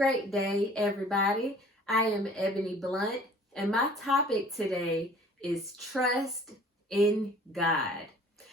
great day, everybody. I am Ebony Blount, and my topic today is trust in God.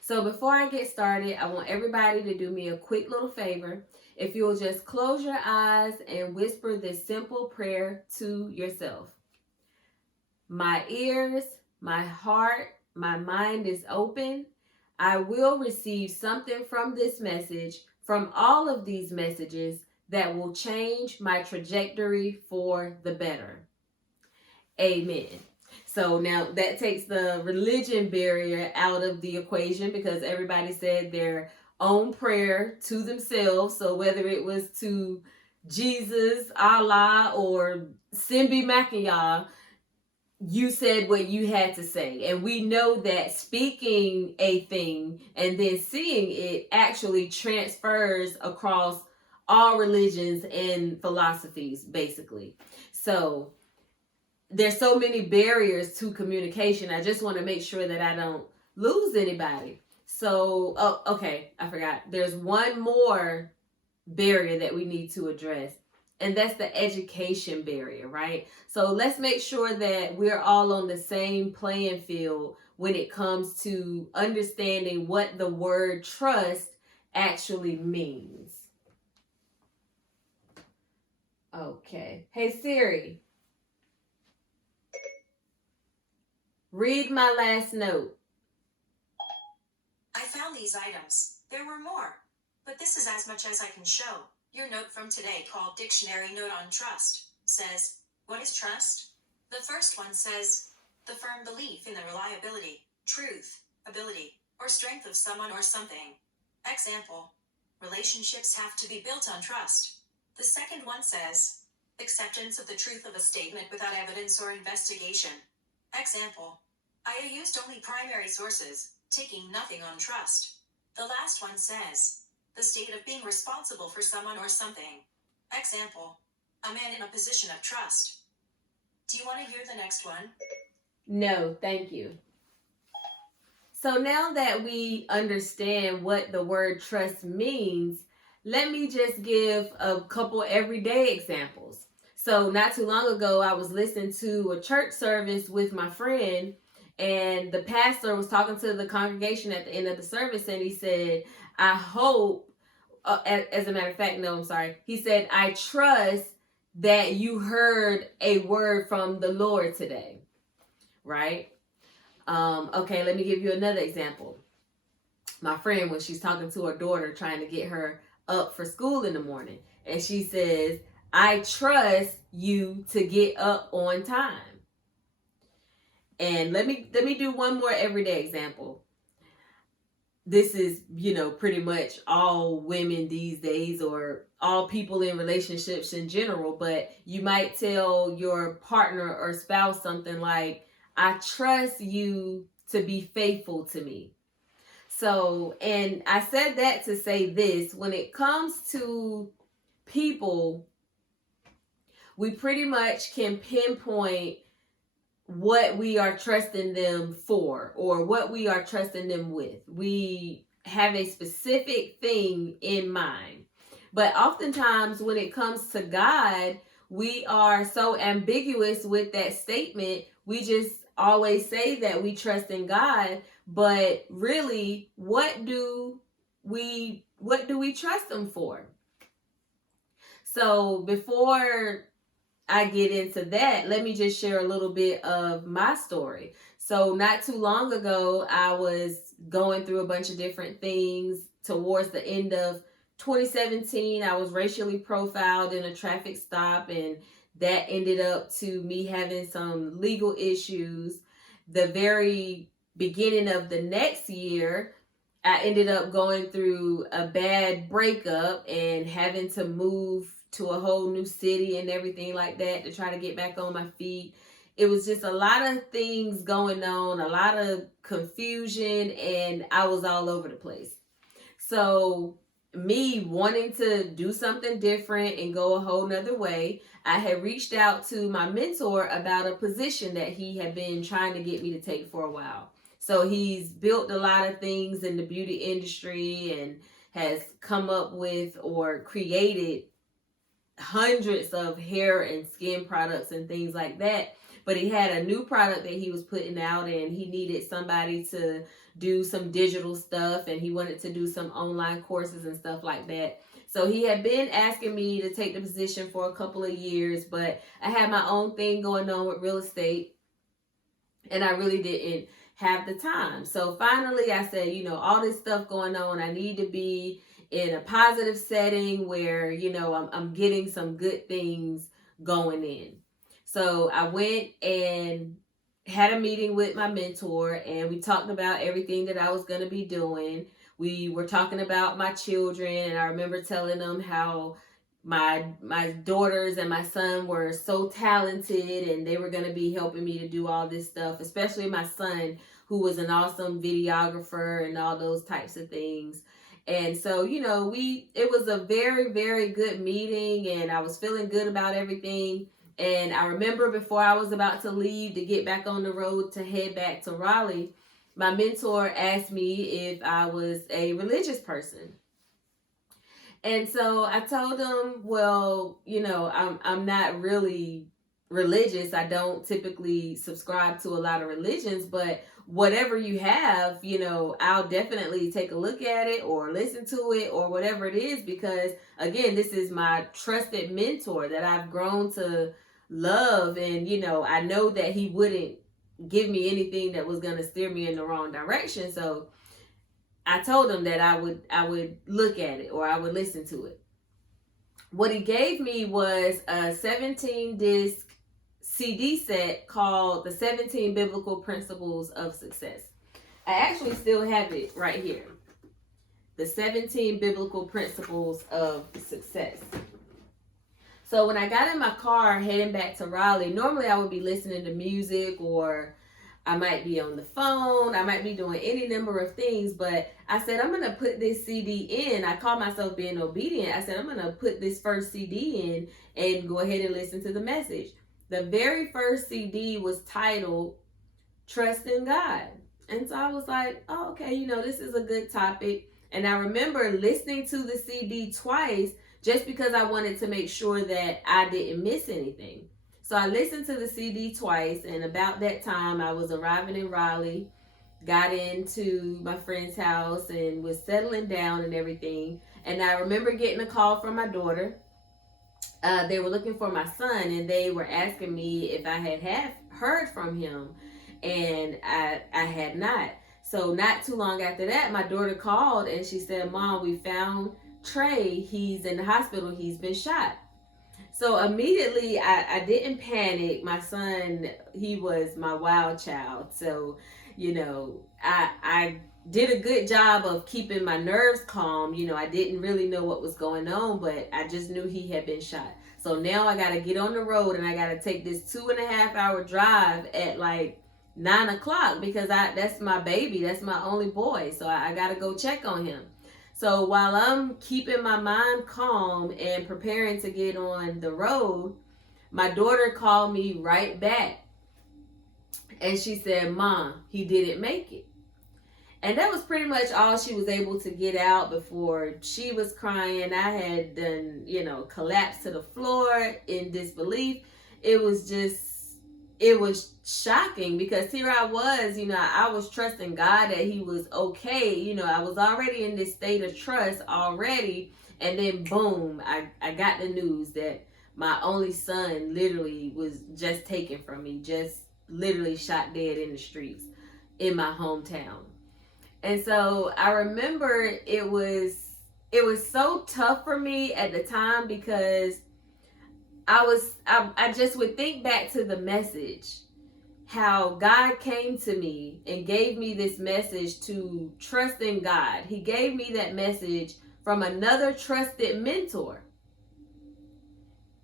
So before I get started, I want everybody to do me a quick little favor. If you'll just close your eyes and whisper this simple prayer to yourself. My ears, my heart, my mind is open. I will receive something from this message, from all of these messages, that will change my trajectory for the better. Amen. So now that takes the religion barrier out of the equation because everybody said their own prayer to themselves. So whether it was to Jesus, Allah, or Simbi Makiyah, you said what you had to say. And we know that speaking a thing and then seeing it actually transfers across all religions and philosophies, basically. So there's so many barriers to communication. I just want to make sure that I don't lose anybody. So, okay, I forgot. There's one more barrier that we need to address, and that's the education barrier, right? So let's make sure that we're all on the same playing field when it comes to understanding what the word trust actually means. Okay. Hey Siri, read my last note. I found these items. There were more, but this is as much as I can show. Your note from today, called Dictionary Note on Trust, says, what is trust? The first one says, the firm belief in the reliability, truth, ability, or strength of someone or something. Example, relationships have to be built on trust. The second one says, acceptance of the truth of a statement without evidence or investigation. Example, I used only primary sources, taking nothing on trust. The last one says, the state of being responsible for someone or something. Example, a man in a position of trust. Do you want to hear the next one? No, thank you. So now that we understand what the word trust means, let me just give a couple everyday examples. So not too long ago, I was listening to a church service with my friend, and the pastor was talking to the congregation at the end of the service, and he said, I hope, as a matter of fact, no, I'm sorry. He said, I trust that you heard a word from the Lord today, right? Okay, let me give you another example. My friend, when she's talking to her daughter, trying to get her up for school in the morning, and she says, I trust you to get up on time. And let me do one more everyday example. This is, pretty much all women these days, or all people in relationships in general, but you might tell your partner or spouse something like, I trust you to be faithful to me. So, and I said that to say this, when it comes to people, we pretty much can pinpoint what we are trusting them for or what we are trusting them with. We have a specific thing in mind. But oftentimes when it comes to God, we are so ambiguous with that statement. We just always say that we trust in God, but really, what do we trust him for? So before I get into that, let me just share a little bit of my story. So not too long ago, I was going through a bunch of different things. Towards the end of 2017, I was racially profiled in a traffic stop, and that ended up to me having some legal issues. The very beginning of the next year, I ended up going through a bad breakup and having to move to a whole new city and everything like that to try to get back on my feet. It was just a lot of things going on, a lot of confusion, and I was all over the place. So me wanting to do something different and go a whole nother way, I had reached out to my mentor about a position that he had been trying to get me to take for a while. So he's built a lot of things in the beauty industry and has come up with or created hundreds of hair and skin products and things like that. But he had a new product that he was putting out, and he needed somebody to do some digital stuff, and he wanted to do some online courses and stuff like that. So he had been asking me to take the position for a couple of years, but I had my own thing going on with real estate, and I really didn't have the time. So finally I said, all this stuff going on, I need to be in a positive setting where, I'm getting some good things going in. So I went and had a meeting with my mentor, and we talked about everything that I was going to be doing. We were talking about my children, and I remember telling them how my daughters and my son were so talented, and they were going to be helping me to do all this stuff, especially my son, who was an awesome videographer and all those types of things. And so, it was a very, very good meeting, and I was feeling good about everything. And I remember before I was about to leave to get back on the road to head back to Raleigh, my mentor asked me if I was a religious person. And so I told him, well, I'm not really religious. I don't typically subscribe to a lot of religions, but whatever you have, I'll definitely take a look at it or listen to it or whatever it is, because again, this is my trusted mentor that I've grown to love. And, I know that he wouldn't give me anything that was going to steer me in the wrong direction. So I told him that I would look at it or I would listen to it. What he gave me was a 17-disc CD set called The 17 Biblical Principles of Success. I actually still have it right here. The 17 Biblical Principles of Success. So when I got in my car heading back to Raleigh, normally I would be listening to music, or I might be on the phone. I might be doing any number of things, but I said, I'm going to put this CD in. I call myself being obedient. I said, I'm going to put this first CD in and go ahead and listen to the message. The very first CD was titled Trust in God. And so I was like, oh, okay, this is a good topic. And I remember listening to the CD twice just because I wanted to make sure that I didn't miss anything. So I listened to the CD twice, and about that time I was arriving in Raleigh, got into my friend's house and was settling down and everything. And I remember getting a call from my daughter. They were looking for my son, and they were asking me if I had heard from him, and I had not. So not too long after that, my daughter called and she said, Mom, we found Trey. He's in the hospital. He's been shot. So immediately I didn't panic. My son, he was my wild child. So, I did a good job of keeping my nerves calm. I didn't really know what was going on, but I just knew he had been shot. So now I got to get on the road, and I got to take this 2.5 hour drive at like 9 o'clock because that's my baby. That's my only boy. So I got to go check on him. So while I'm keeping my mind calm and preparing to get on the road, my daughter called me right back. And she said, Mom, he didn't make it. And that was pretty much all she was able to get out before she was crying. I had done, collapsed to the floor in disbelief. It was shocking because here I was, I was trusting God that he was okay. I was already in this state of trust already. And then boom, I got the news that my only son literally was just taken from me, just literally shot dead in the streets in my hometown. And so I remember it was so tough for me at the time because I just would think back to the message, how God came to me and gave me this message to trust in God. He gave me that message from another trusted mentor.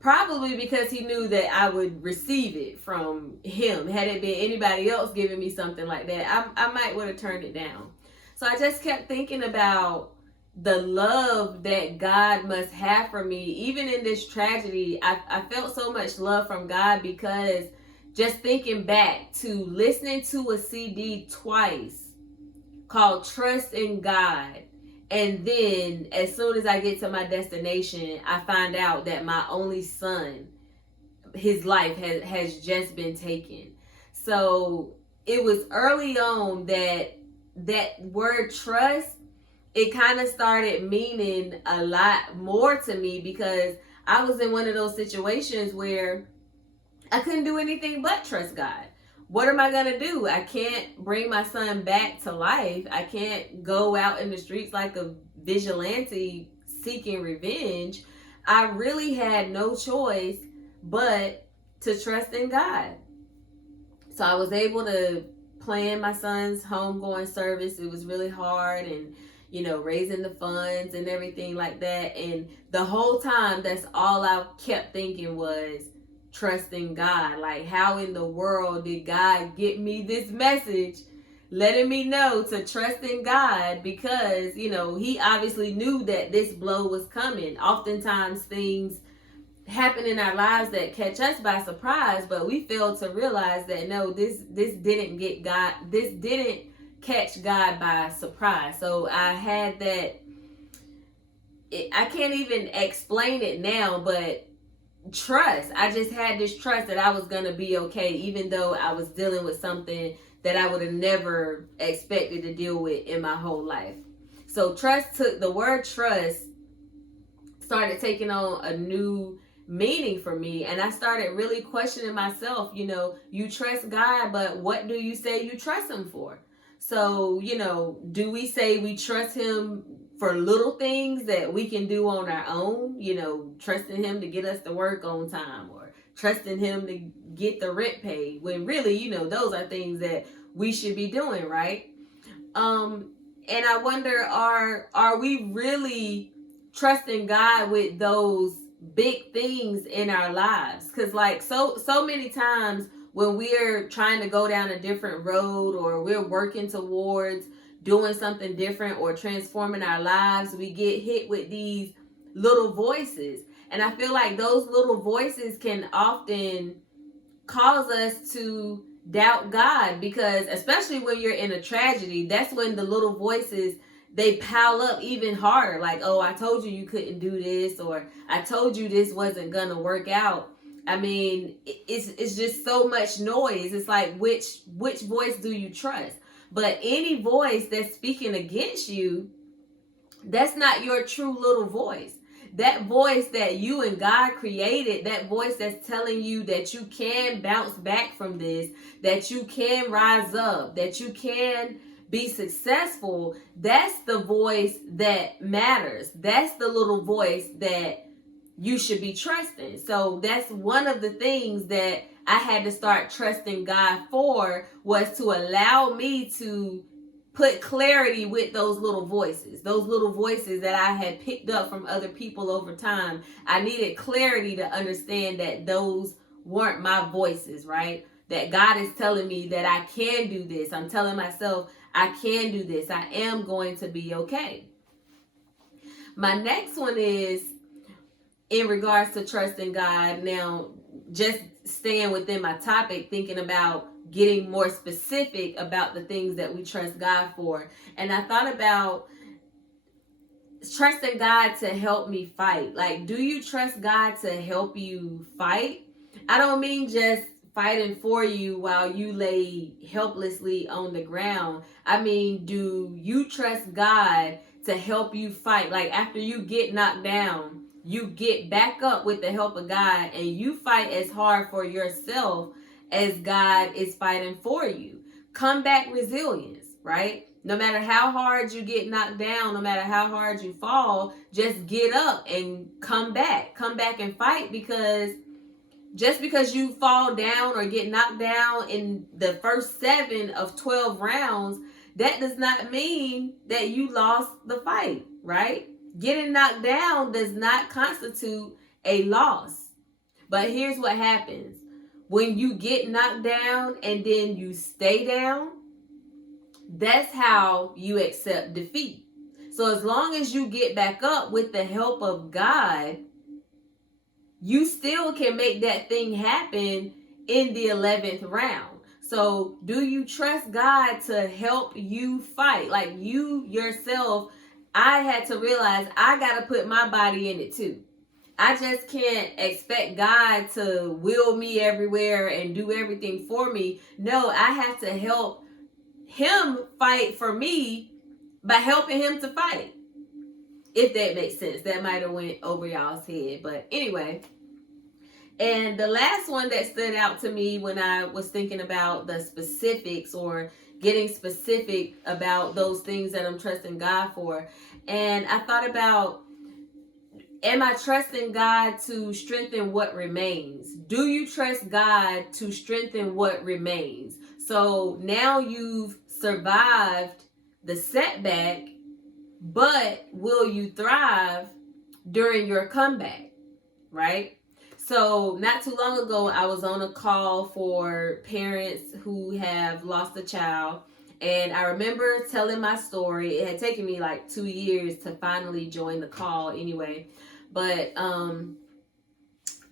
Probably because he knew that I would receive it from him. Had it been anybody else giving me something like that, I might would have turned it down. So I just kept thinking about the love that God must have for me. Even in this tragedy, I felt so much love from God because just thinking back to listening to a CD twice called Trust in God And then as soon as I get to my destination, I find out that my only son, his life has just been taken. So it was early on that word trust, it kind of started meaning a lot more to me, because I was in one of those situations where I couldn't do anything but trust God. What am I going to do? I can't bring my son back to life. I can't go out in the streets like a vigilante seeking revenge. I really had no choice but to trust in God. So I was able to plan my son's homegoing service. It was really hard, and raising the funds and everything like that. And the whole time, that's all I kept thinking was trusting God. Like, how in the world did God get me this message letting me know to trust in God? Because, he obviously knew that this blow was coming. Oftentimes things happen in our lives that catch us by surprise, but we fail to realize that no, this didn't catch God by surprise. So I had that, I can't even explain it now, but trust. I just had this trust that I was going to be okay, even though I was dealing with something that I would have never expected to deal with in my whole life. So the word trust started taking on a new meaning for me, and I started really questioning myself. You trust God, but what do you say you trust him for? So, do we say we trust him for little things that we can do on our own, trusting him to get us to work on time, or trusting him to get the rent paid, when really, those are things that we should be doing, right? And I wonder, are we really trusting God with those big things in our lives? Because like so many times when we're trying to go down a different road, or we're working towards doing something different or transforming our lives, we get hit with these little voices. And I feel like those little voices can often cause us to doubt God, because especially when you're in a tragedy, that's when the little voices, they pile up even harder. Like, oh, I told you couldn't do this, or I told you this wasn't gonna work out. I mean, it's just so much noise. It's like, which voice do you trust? But any voice that's speaking against you, that's not your true little voice. That voice that you and God created, that voice that's telling you that you can bounce back from this, that you can rise up, that you can be successful, that's the voice that matters. That's the little voice that you should be trusting. So that's one of the things that I had to start trusting God for, was to allow me to put clarity with those little voices that I had picked up from other people over time. I needed clarity to understand that those weren't my voices, right? That God is telling me that I can do this. I'm telling myself I can do this. I am going to be okay. My next one is in regards to trusting God. Now, just staying within my topic, thinking about getting more specific about the things that we trust God for. And I thought about trusting God to help me fight. Like, do you trust God to help you fight? I don't mean just fighting for you while you lay helplessly on the ground. I mean, do you trust God to help you fight? Like, after you get knocked down, you get back up with the help of God, and you fight as hard for yourself as God is fighting for you. Comeback resilience, right? No matter how hard you get knocked down, no matter how hard you fall, just get up and come back and fight. Because just because you fall down or get knocked down in the first 7 of 12 rounds, that does not mean that you lost the fight, right? Getting knocked down does not constitute a loss. But here's what happens. When you get knocked down and then you stay down, that's how you accept defeat. So as long as you get back up with the help of God, you still can make that thing happen in the 11th round. So do you trust God to help you fight? Like, you yourself I had to realize I got to put my body in it too. I just can't expect God to will me everywhere and do everything for me. No, I have to help him fight for me by helping him to fight. If that makes sense. That might have went over y'all's head. But anyway. And the last one that stood out to me when I was thinking about the specifics or getting specific about those things that I'm trusting God for. And I thought about, am I trusting God to strengthen what remains? Do you trust God to strengthen what remains? So now you've survived the setback, but will you thrive during your comeback, right? So not too long ago, I was on a call for parents who have lost a child. And I remember telling my story. It had taken me like 2 years to finally join the call anyway. But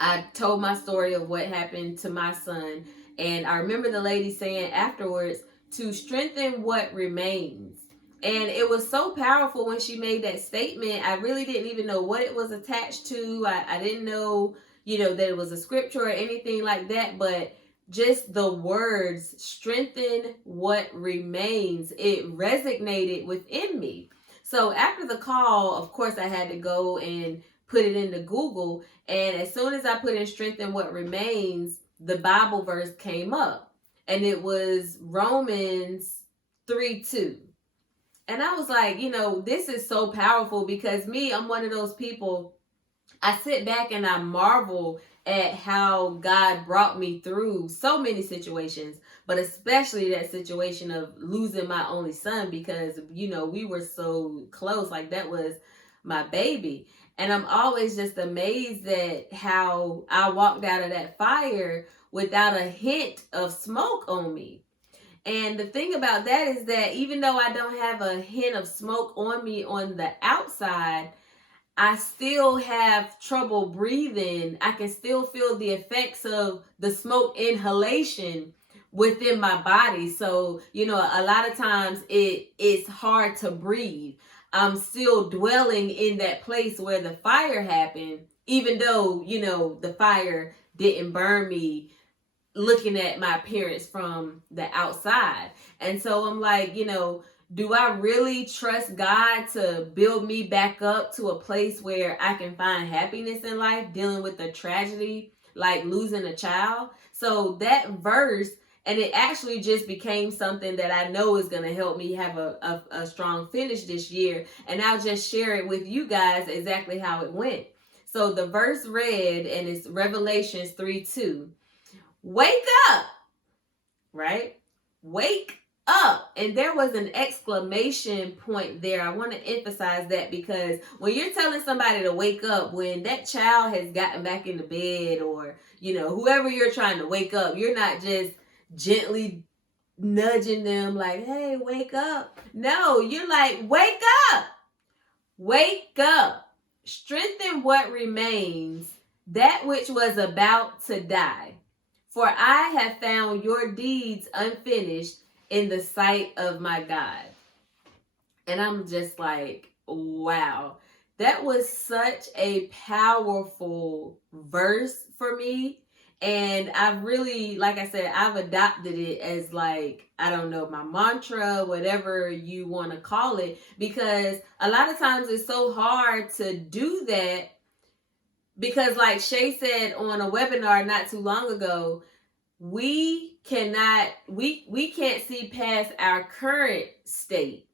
I told my story of what happened to my son. And I remember the lady saying afterwards, to strengthen what remains. And it was so powerful when she made that statement. I really didn't even know what it was attached to. I didn't know, that it was a scripture or anything like that. But just the words, strengthen what remains, it resonated within me. So after the call, of course, I had to go and put it into Google. And as soon as I put in strengthen what remains, the Bible verse came up. And it was Romans 3:2. And I was like, this is so powerful because I'm one of those people, I sit back and I marvel at how God brought me through so many situations, but especially that situation of losing my only son because, we were so close. Like that was my baby. And I'm always just amazed at how I walked out of that fire without a hint of smoke on me. And the thing about that is that even though I don't have a hint of smoke on me on the outside, I still have trouble breathing. I can still feel the effects of the smoke inhalation within my body. So, a lot of times it's hard to breathe. I'm still dwelling in that place where the fire happened, even though, the fire didn't burn me looking at my parents from the outside. And so I'm like, do I really trust God to build me back up to a place where I can find happiness in life, dealing with a tragedy like losing a child? So that verse, and it actually just became something that I know is going to help me have a strong finish this year. And I'll just share it with you guys exactly how it went. So the verse read, and it's Revelations 3:2. Wake up, right? Wake up. And there was an exclamation point there. I want to emphasize that because when you're telling somebody to wake up, when that child has gotten back into bed or, whoever you're trying to wake up, you're not just gently nudging them like, hey, wake up. No, you're like, wake up. Wake up. Strengthen what remains, that which was about to die. For I have found your deeds unfinished in the sight of my God. And I'm just like, wow. That was such a powerful verse for me. And I've really, like I said, I've adopted it as like, I don't know, my mantra, whatever you want to call it. Because a lot of times it's so hard to do that. Because like Shay said on a webinar not too long ago, we can't see past our current state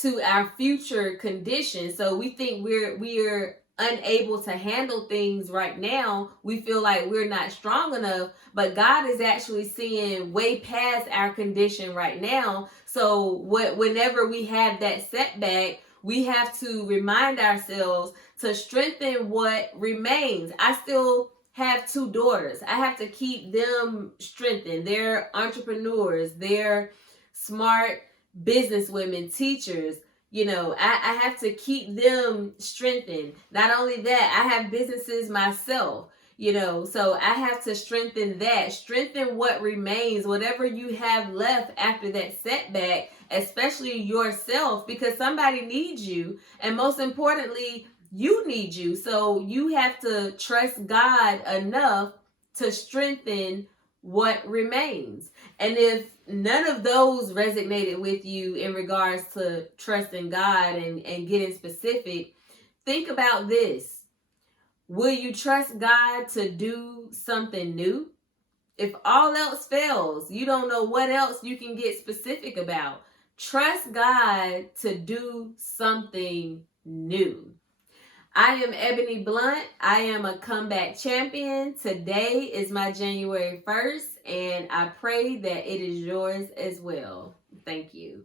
to our future condition. So we think we're unable to handle things right now. We feel like we're not strong enough, but God is actually seeing way past our condition right now. So whenever we have that setback, we have to remind ourselves to strengthen what remains. I still have 2 daughters. I have to keep them strengthened. They're entrepreneurs. They're smart businesswomen, teachers. I have to keep them strengthened. Not only that, I have businesses myself. So I have to strengthen that, strengthen what remains, whatever you have left after that setback, especially yourself, because somebody needs you. And most importantly, you need you. So you have to trust God enough to strengthen what remains. And if none of those resonated with you in regards to trusting God and getting specific, think about this. Will you trust God to do something new? If all else fails, you don't know what else you can get specific about. Trust God to do something new. I am Ebony Blount. I am a comeback champion. Today is my January 1st, and I pray that it is yours as well. Thank you.